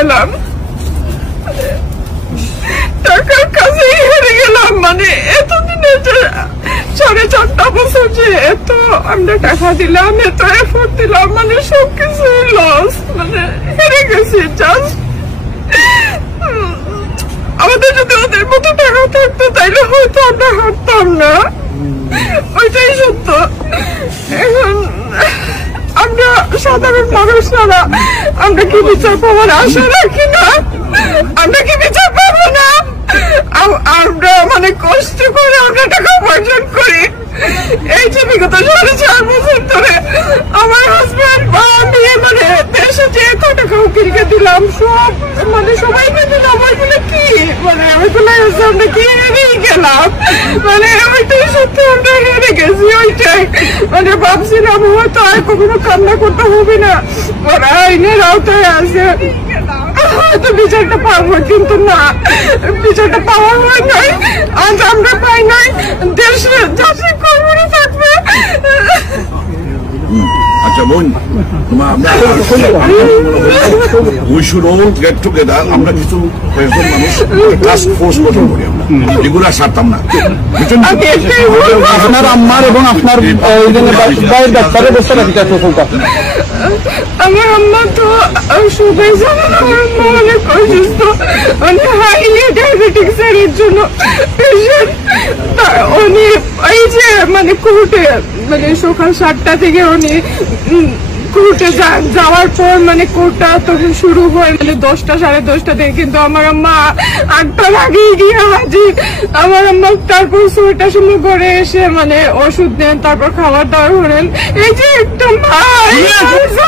গেলাম, টাকার কাছেই হেরে গেলাম। মানে এতদিনে 4.5 বছর যে এত আমরা টাকা দিলাম, এত এফোর্ট দিলাম, মানে সবকিছু লস, মানে হেরে গেছি। জাস্ট আমাদের যদি ওদের মতো টাকা থাকতো তাইলে হয়তো আমরা হারতাম না, ওইটাই সত্য। এখন আমরা সাধারণ মানুষ ছাড়া আমরা কি বিচার পাওয়ার আশা রাখি না? আমরা কি বিচার পাবো না? আমরা মানে কষ্ট করে আমরা টাকা উপার্জন করি। এই যে বিগত 4.5 বছর ধরে আমার হাজবেন্ড বা আমি মানে দেশে যে এত টাকা উকিলকে দিলাম, সব মানে সবাই দিলাম, ওইগুলো কি মানে ওইগুলো আমরা কি হেরেই গেলাম। মানে ওইটাই সত্যি, আমরা হেরে গেছি। ওইটাই মানে ভাবছিলাম হয়তো আর কখনো কান্না করতে হবে না, ওরা আইনের আওতায় আছে, হয়তো বিচারটা পাবো, কিন্তু না, বিচারটা পাওয়া হয় নাই। আজ আমরা পাই নাই, দেশে চাষি কর্মী থাকবে। আচ্ছা বোন, we should all get together. আমরা কিছু মানুষ টাস্ক ফোর্স গঠন করি, আমরা এগুলো সারতাম না। আপনার আম্মার এবং আপনার ভাইয়ের ডাক্তারের অবস্থাটা ঠিক আছে? আমার আম্মা তো সবাই জানেন, আমার আম্মা অনেক অসুস্থ, মানে হাইলি ডায়াবেটিক্স এর জন্য পেশেন্ট। উনি এই যে মানে কোর্টে মানে সকাল 7টা থেকে উনি কোর্টে যাওয়ার পর মানে কোর্টটা তখন শুরু হয় মানে 10টা 10:30 থেকে, কিন্তু আমার আম্মা 8টার আগেই গিয়ে হাজির। আমার আম্মা তারপর 6টার সময় ঘরে এসে মানে ওষুধ নেন, তারপর খাবার দাবার করেন। এই যে একটা মা,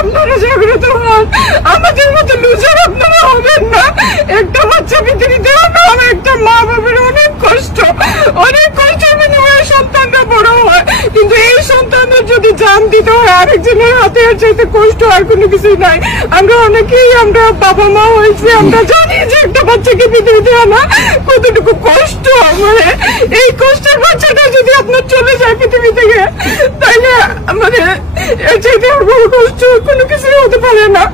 আপনারা জাগ্রত হন, আমাদের মতো লুজার আপনারা হবেন না। একটা বাচ্চা পৃথিবীতে হবে, একটা মা বাবার অনেক কষ্ট, অনেক কষ্টের বিনিময়ে সন্তানরা বড় হয়, কিন্তু এই সন্তানদের যদি জান দিতে হয় আরেকজনের হাতে, আর চাইতে কষ্ট আর কোনো কিছুই নাই। আমরা অনেকেই আমরা বাবা মা হয়েছে, আমরা জানি যে একটা বাচ্চাকে পৃথিবীতে আনা কতটুকু কষ্ট। মানে এই কষ্টের বাচ্চাটা যদি আপনার চলে যায় পৃথিবী থেকে, তাইলে মানে এর চাইতে আর বড় কষ্ট কোনো কিছুই হতে পারে না।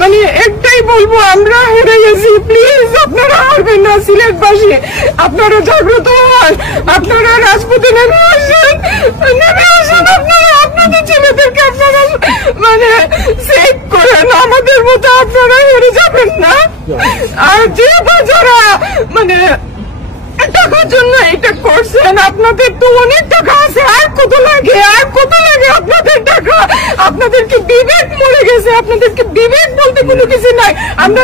মানে একটাই বলবো, আমরা হেরে গেছি, প্লিজ আপনারা হারবেন না। সিলেটবাসী আপনারা জাগ্রত হন, আপনারা রাজপথে নেমে আসেন, আপনারা আপনাদের ছেলেদেরকে আপনারা মানে সেভ করেন, আমাদের মতো আপনারা হেরে যাবেন না। আর যে বাজারা মানে টাকার জন্য এটা করছেন, আপনাদের তো অনেক টাকা আছে, আর কত লাগে, আর কত লাগে আপনাদের টাকা? আপনাদেরকে বিবেক মরে গেছে, আপনাদেরকে বিবেক বলতে কোনো কিছু নাই। আমরা